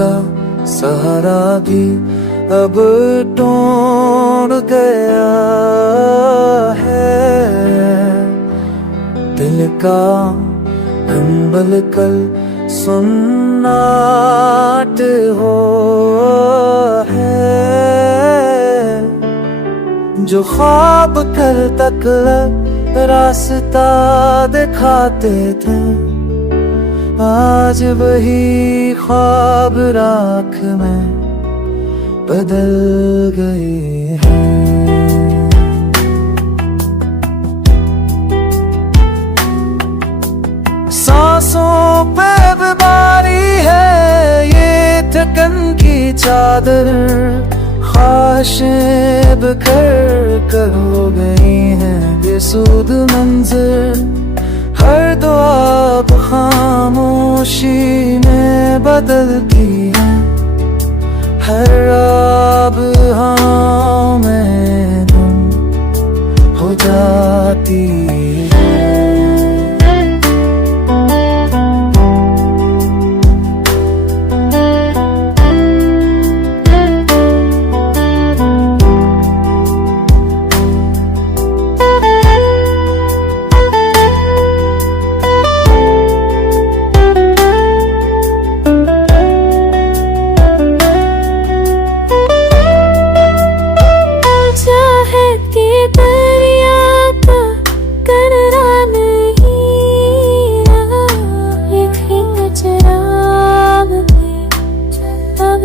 का सहारा भी अब टूट गया है। दिल का हम्बल कल सुन्नाट हो है। जो ख्वाब कर तक रास्ता दिखाते थे, आज वही ख्वाब राख में बदल गए हैं। सांसों पे बीमारी है ये थकन की चादर, ख्वाहिशें बिखर कर हो गई हैं बेसुध मंजर। हर दुआ खामोशी में बदलती है, हर आब हाँ में गुम हो जाती है।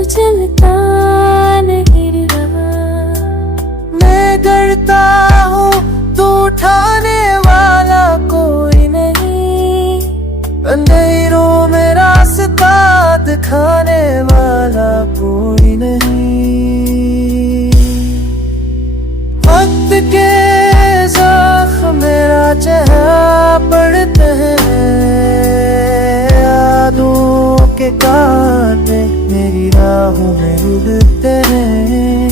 चलता नहीं रहा। मैं डरता हूँ तो उठाने वाला कोई नहीं, अंधेरों में रास्ता दिखाने वाला कोई नहीं। वक्त के ज़ख्म मेरा चेहरा पड़ते हैं, यादों के कांटे मेरी राहों में उड़ते हैं।